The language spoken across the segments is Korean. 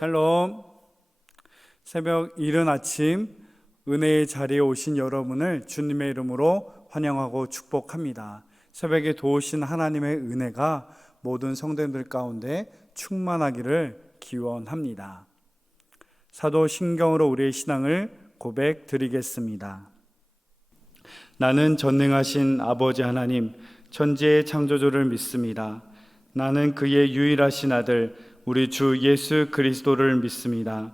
샬롬. 새벽 이른 아침 은혜의 자리에 오신 여러분을 주님의 이름으로 환영하고 축복합니다. 새벽에 도우신 하나님의 은혜가 모든 성도들 가운데 충만하기를 기원합니다. 사도신경으로 우리의 신앙을 고백드리겠습니다. 나는 전능하신 아버지 하나님, 천지의 창조주를 믿습니다. 나는 그의 유일하신 아들 우리 주 예수 그리스도를 믿습니다.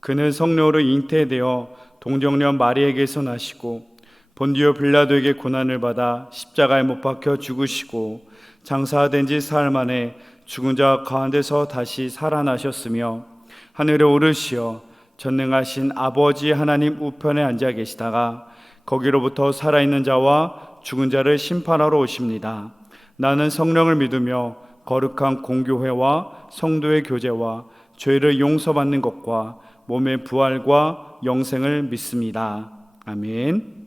그는 성령으로 잉태되어 동정녀 마리에게서 나시고 본디오 빌라도에게 고난을 받아 십자가에 못 박혀 죽으시고 장사된 지 사흘 만에 죽은 자 가운데서 다시 살아나셨으며 하늘에 오르시어 전능하신 아버지 하나님 우편에 앉아 계시다가 거기로부터 살아있는 자와 죽은 자를 심판하러 오십니다. 나는 성령을 믿으며 거룩한 공교회와 성도의 교제와 죄를 용서받는 것과 몸의 부활과 영생을 믿습니다. 아멘.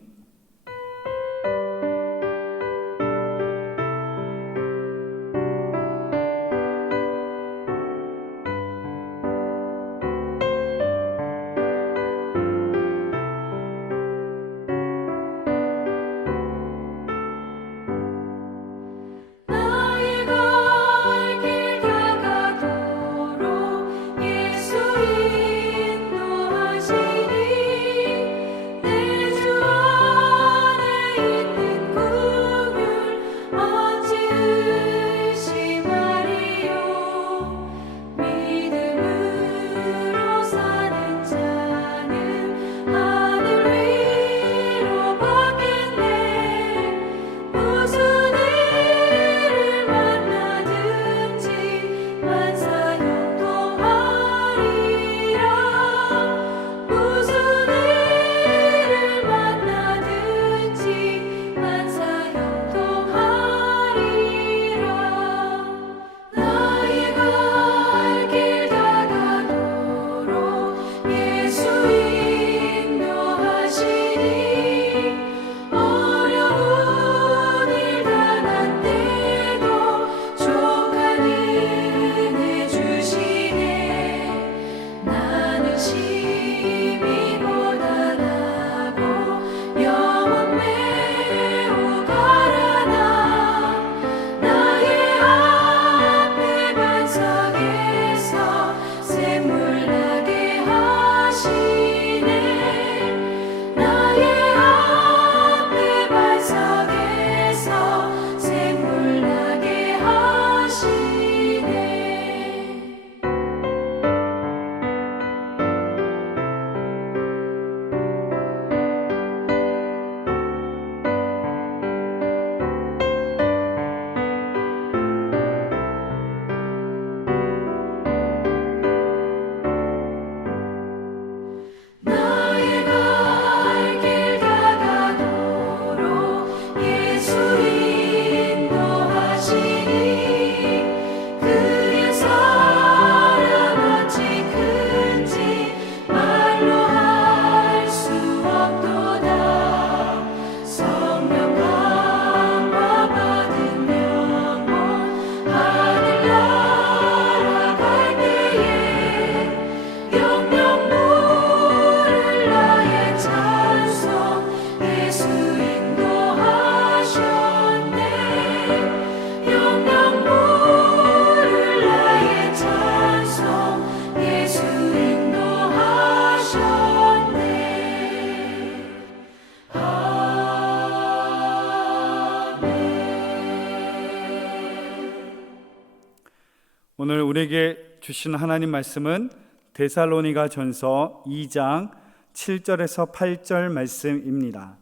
오늘 우리에게 주신 하나님 말씀은 데살로니가 전서 2장 7절에서 8절 말씀입니다.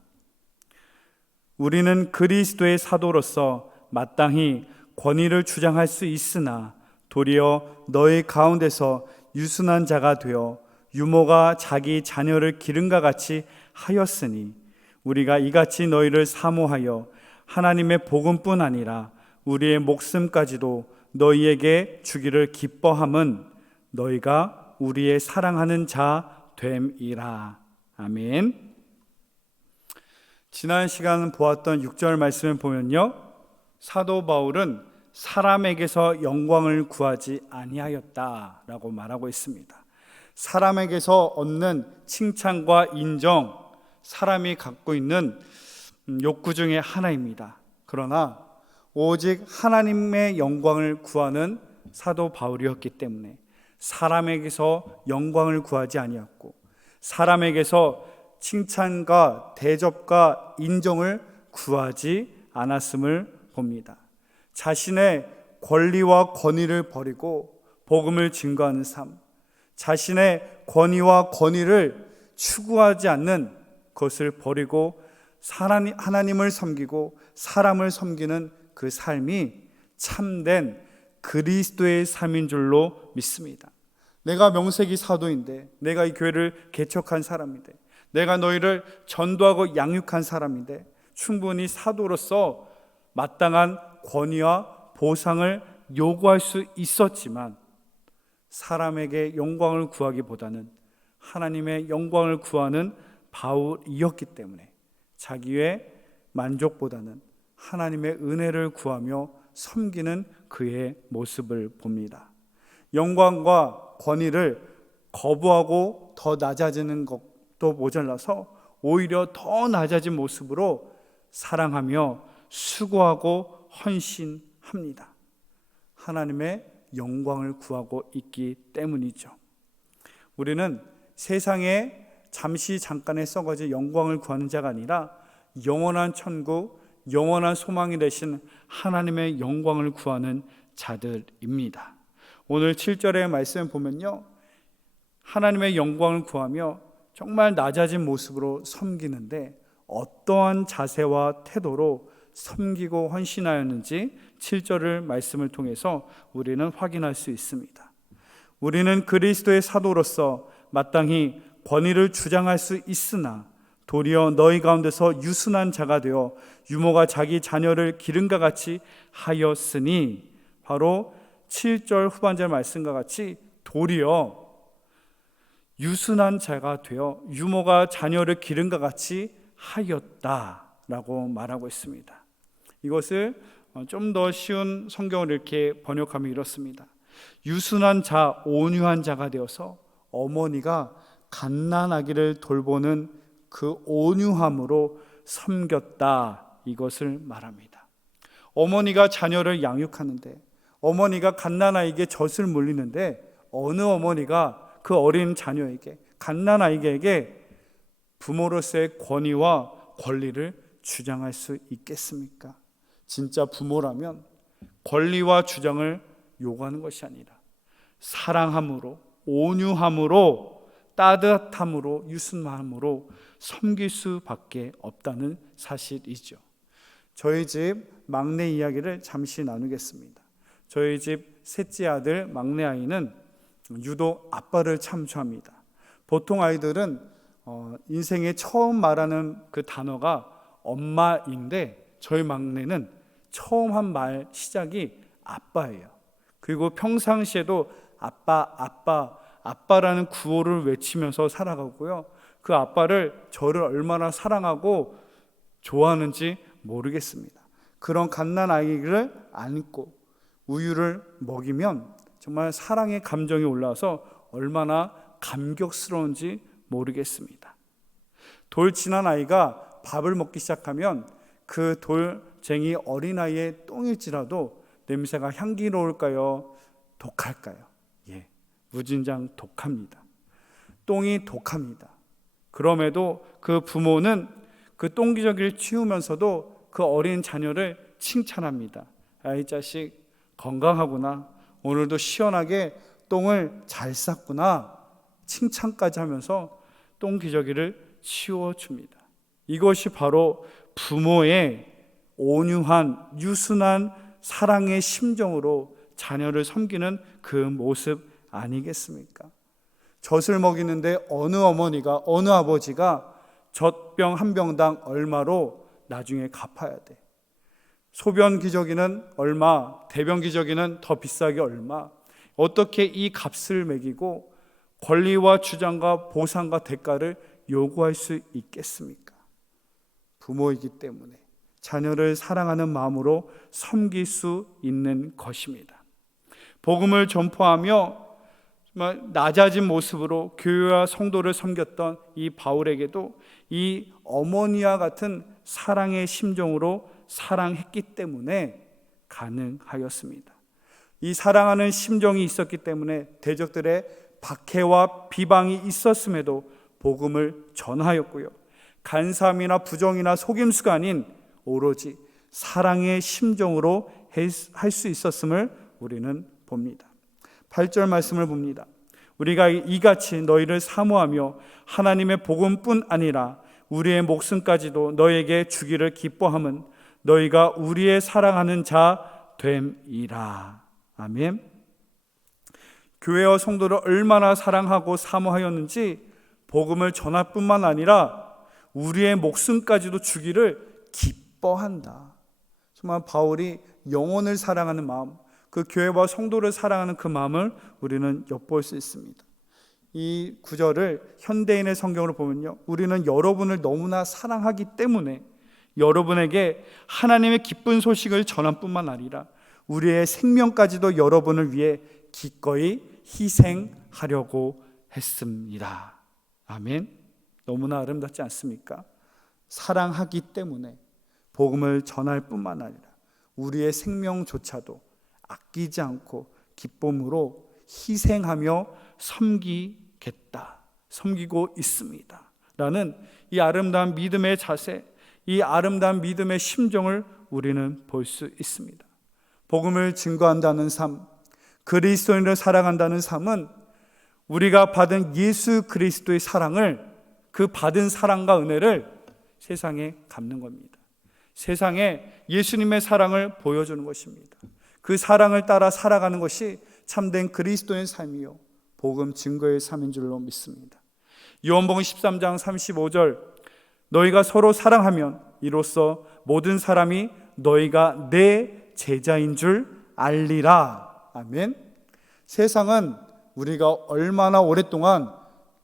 우리는 그리스도의 사도로서 마땅히 권위를 주장할 수 있으나 도리어 너희 가운데서 유순한 자가 되어 유모가 자기 자녀를 기름과 같이 하였으니 우리가 이같이 너희를 사모하여 하나님의 복음뿐 아니라 우리의 목숨까지도 너희에게 주기를 기뻐함은 너희가 우리의 사랑하는 자 됨이라. 아멘. 지난 시간 보았던 6절 말씀을 보면요, 사도 바울은 사람에게서 영광을 구하지 아니하였다라고 말하고 있습니다. 사람에게서 얻는 칭찬과 인정, 사람이 갖고 있는 욕구 중에 하나입니다. 그러나 오직 하나님의 영광을 구하는 사도 바울이었기 때문에 사람에게서 영광을 구하지 아니었고, 사람에게서 칭찬과 대접과 인정을 구하지 않았음을 봅니다. 자신의 권리와 권위를 버리고 복음을 증거하는 삶, 자신의 권위와 권위를 추구하지 않는 것을 버리고 하나님을 섬기고 사람을 섬기는 그 삶이 참된 그리스도의 삶인 줄로 믿습니다. 내가 명색이 사도인데, 내가 이 교회를 개척한 사람인데, 내가 너희를 전도하고 양육한 사람인데 충분히 사도로서 마땅한 권위와 보상을 요구할 수 있었지만, 사람에게 영광을 구하기보다는 하나님의 영광을 구하는 바울이었기 때문에 자기의 만족보다는 하나님의 은혜를 구하며 섬기는 그의 모습을 봅니다. 영광과 권위를 거부하고 더 낮아지는 것도 모자라서 오히려 더 낮아진 모습으로 사랑하며 수고하고 헌신합니다. 하나님의 영광을 구하고 있기 때문이죠. 우리는 세상에 잠깐의 썩어질 영광을 구하는 자가 아니라 영원한 천국, 영원한 소망이 되신 하나님의 영광을 구하는 자들입니다. 오늘 7절의 말씀 보면요, 하나님의 영광을 구하며 정말 낮아진 모습으로 섬기는데 어떠한 자세와 태도로 섬기고 헌신하였는지 7절을 말씀을 통해서 우리는 확인할 수 있습니다. 우리는 그리스도의 사도로서 마땅히 권위를 주장할 수 있으나 도리어 너희 가운데서 유순한 자가 되어 유모가 자기 자녀를 기름과 같이 하였으니, 바로 7절 후반절 말씀과 같이 도리어 유순한 자가 되어 유모가 자녀를 기름과 같이 하였다라고 말하고 있습니다. 이것을 좀 더 쉬운 성경을 이렇게 번역하면 이렇습니다. 유순한 자, 온유한 자가 되어서 어머니가 갓난아기를 돌보는 그 온유함으로 섬겼다, 이것을 말합니다. 어머니가 자녀를 양육하는데, 어머니가 갓난아이에게 젖을 물리는데 어느 어머니가 그 어린 자녀에게, 갓난아이에게 부모로서의 권위와 권리를 주장할 수 있겠습니까? 진짜 부모라면 권리와 주장을 요구하는 것이 아니라 사랑함으로, 온유함으로, 따뜻함으로, 유순함으로 섬길 수밖에 없다는 사실이죠. 저희 집 막내 이야기를 잠시 나누겠습니다. 저희 집 셋째 아들 막내 아이는 유독 아빠를 참 좋아합니다. 보통 아이들은 인생에 처음 말하는 그 단어가 엄마인데, 저희 막내는 처음 한 말 시작이 아빠예요. 그리고 평상시에도 아빠, 아빠, 아빠라는 구호를 외치면서 살아가고요. 그 아빠를 저를 얼마나 사랑하고 좋아하는지 모르겠습니다. 그런 갓난아이를 안고 우유를 먹이면 정말 사랑의 감정이 올라와서 얼마나 감격스러운지 모르겠습니다. 돌진한 아이가 밥을 먹기 시작하면 그 돌쟁이 어린아이의 똥일지라도 냄새가 향기로울까요? 독할까요? 예, 무진장 독합니다. 똥이 독합니다. 그럼에도 그 부모는 그 똥기저귀를 치우면서도 그 어린 자녀를 칭찬합니다. 아이 자식 건강하구나, 오늘도 시원하게 똥을 잘 쌌구나, 칭찬까지 하면서 똥기저귀를 치워줍니다. 이것이 바로 부모의 온유한 유순한 사랑의 심정으로 자녀를 섬기는 그 모습 아니겠습니까? 젖을 먹이는데 어느 어머니가, 어느 아버지가 젖병 한 병당 얼마로 나중에 갚아야 돼. 소변 기저귀는 얼마, 대변 기저귀는 더 비싸게 얼마. 어떻게 이 값을 매기고 권리와 주장과 보상과 대가를 요구할 수 있겠습니까? 부모이기 때문에 자녀를 사랑하는 마음으로 섬길 수 있는 것입니다. 복음을 전파하며 정말 낮아진 모습으로 교회와 성도를 섬겼던 이 바울에게도 이 어머니와 같은 사랑의 심정으로 사랑했기 때문에 가능하였습니다. 이 사랑하는 심정이 있었기 때문에 대적들의 박해와 비방이 있었음에도 복음을 전하였고요. 간사함이나 부정이나 속임수가 아닌 오로지 사랑의 심정으로 할 수 있었음을 우리는 봅니다. 8절 말씀을 봅니다. 우리가 이같이 너희를 사모하며 하나님의 복음뿐 아니라 우리의 목숨까지도 너에게 주기를 기뻐함은 너희가 우리의 사랑하는 자 됨이라. 아멘. 교회와 성도를 얼마나 사랑하고 사모하였는지 복음을 전할 뿐만 아니라 우리의 목숨까지도 주기를 기뻐한다. 정말 바울이 영혼을 사랑하는 마음, 그 교회와 성도를 사랑하는 그 마음을 우리는 엿볼 수 있습니다. 이 구절을 현대인의 성경으로 보면요, 우리는 여러분을 너무나 사랑하기 때문에 여러분에게 하나님의 기쁜 소식을 전할 뿐만 아니라 우리의 생명까지도 여러분을 위해 기꺼이 희생하려고 했습니다. 아멘. 너무나 아름답지 않습니까? 사랑하기 때문에 복음을 전할 뿐만 아니라 우리의 생명조차도 아끼지 않고 기쁨으로 희생하며 섬기고 있습니다 라는 이 아름다운 믿음의 자세, 이 아름다운 믿음의 심정을 우리는 볼 수 있습니다. 복음을 증거한다는 삶, 그리스도인을 사랑한다는 삶은 우리가 받은 예수 그리스도의 사랑을, 그 받은 사랑과 은혜를 세상에 갚는 겁니다. 세상에 예수님의 사랑을 보여주는 것입니다. 그 사랑을 따라 살아가는 것이 참된 그리스도의 삶이요 복음 증거의 삶인 줄로 믿습니다. 요한복음 13장 35절, 너희가 서로 사랑하면 이로써 모든 사람이 너희가 내 제자인 줄 알리라. 아멘. 세상은 우리가 얼마나 오랫동안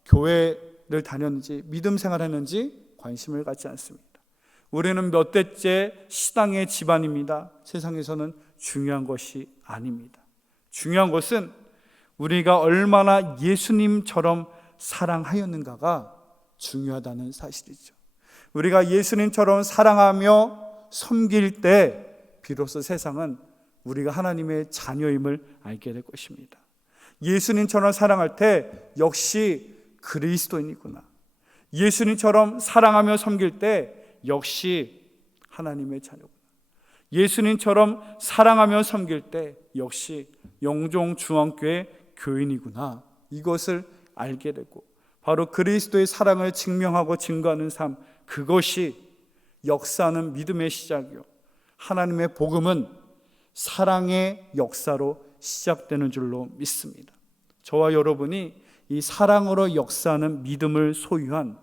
교회를 다녔는지, 믿음 생활했는지 관심을 갖지 않습니다. 우리는 몇 대째 신앙의 집안입니다. 세상에서는 중요한 것이 아닙니다. 중요한 것은 우리가 얼마나 예수님처럼 사랑하였는가가 중요하다는 사실이죠. 우리가 예수님처럼 사랑하며 섬길 때 비로소 세상은 우리가 하나님의 자녀임을 알게 될 것입니다. 예수님처럼 사랑할 때 역시 그리스도인이구나, 예수님처럼 사랑하며 섬길 때 역시 하나님의 자녀구나, 예수님처럼 사랑하며 섬길 때 역시 영종중앙교회 교인이구나, 이것을 알게 되고 바로 그리스도의 사랑을 증명하고 증거하는 삶, 그것이 역사는 믿음의 시작이요 하나님의 복음은 사랑의 역사로 시작되는 줄로 믿습니다. 저와 여러분이 이 사랑으로 역사하는 믿음을 소유한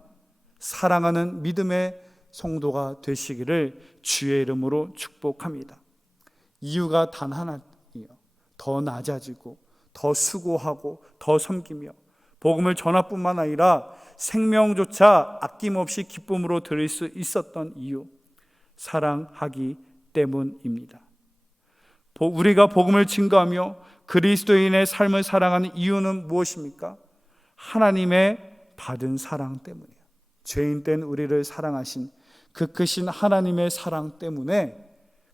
사랑하는 믿음의 성도가 되시기를 주의 이름으로 축복합니다. 이유가 단 하나이에요. 더 낮아지고 더 수고하고 더 섬기며 복음을 전할 뿐만 아니라 생명조차 아낌없이 기쁨으로 드릴 수 있었던 이유, 사랑하기 때문입니다. 우리가 복음을 증거하며 그리스도인의 삶을 사랑하는 이유는 무엇입니까? 하나님의 받은 사랑 때문이에요. 죄인 된 우리를 사랑하신 그 크신 하나님의 사랑 때문에,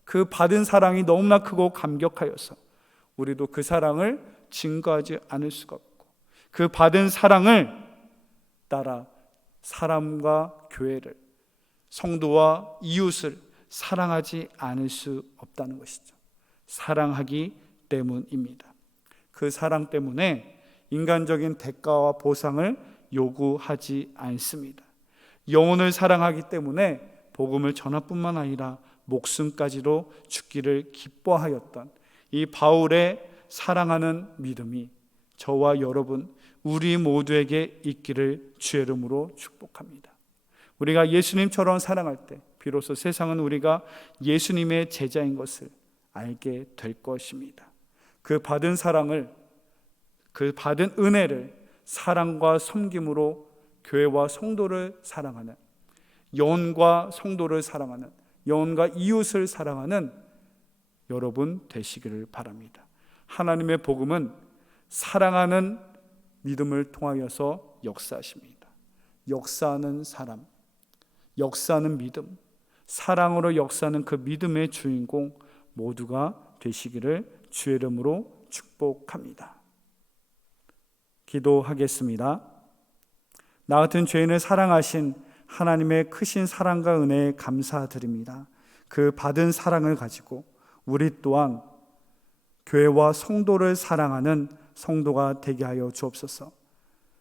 그 받은 사랑이 너무나 크고 감격하여서 우리도 그 사랑을 증거하지 않을 수가 없고, 그 받은 사랑을 따라 사람과 교회를, 성도와 이웃을 사랑하지 않을 수 없다는 것이죠. 사랑하기 때문입니다. 그 사랑 때문에 인간적인 대가와 보상을 요구하지 않습니다. 영혼을 사랑하기 때문에 복음을 전할 뿐만 아니라 목숨까지도 죽기를 기뻐하였던 이 바울의 사랑하는 믿음이 저와 여러분, 우리 모두에게 있기를 주의 이름으로 축복합니다. 우리가 예수님처럼 사랑할 때 비로소 세상은 우리가 예수님의 제자인 것을 알게 될 것입니다. 그 받은 사랑을, 그 받은 은혜를 사랑과 섬김으로 교회와 성도를 사랑하는, 영혼과 성도를 사랑하는, 영혼과 이웃을 사랑하는 여러분 되시기를 바랍니다. 하나님의 복음은 사랑하는 믿음을 통하여서 역사하십니다. 역사하는 사람, 역사하는 믿음, 사랑으로 역사하는 그 믿음의 주인공 모두가 되시기를 주의 이름으로 축복합니다. 기도하겠습니다. 나 같은 죄인을 사랑하신 하나님의 크신 사랑과 은혜에 감사드립니다. 그 받은 사랑을 가지고 우리 또한 교회와 성도를 사랑하는 성도가 되게 하여 주옵소서.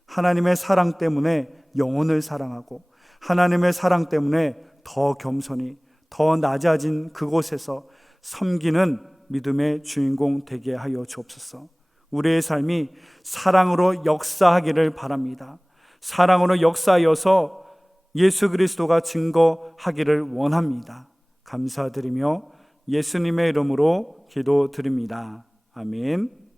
하나님의 사랑 때문에 영혼을 사랑하고 하나님의 사랑 때문에 더 겸손히 더 낮아진 그곳에서 섬기는 믿음의 주인공 되게 하여 주옵소서. 우리의 삶이 사랑으로 역사하기를 바랍니다. 사랑으로 역사하여서 예수 그리스도가 증거하기를 원합니다. 감사드리며 예수님의 이름으로 기도드립니다. 아멘.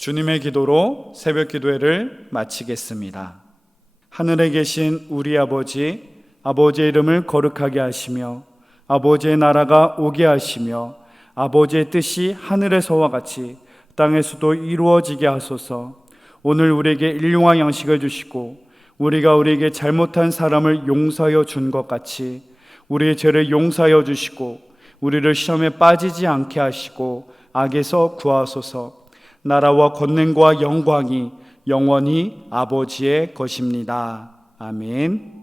주님의 기도로 새벽 기도회를 마치겠습니다. 하늘에 계신 우리 아버지, 아버지의 이름을 거룩하게 하시며 아버지의 나라가 오게 하시며 아버지의 뜻이 하늘에서와 같이 땅에서도 이루어지게 하소서. 오늘 우리에게 일용할 양식을 주시고 우리가 우리에게 잘못한 사람을 용서하여 준 것 같이 우리의 죄를 용서하여 주시고 우리를 시험에 빠지지 않게 하시고 악에서 구하소서. 나라와 권능과 영광이 영원히 아버지의 것입니다. 아멘.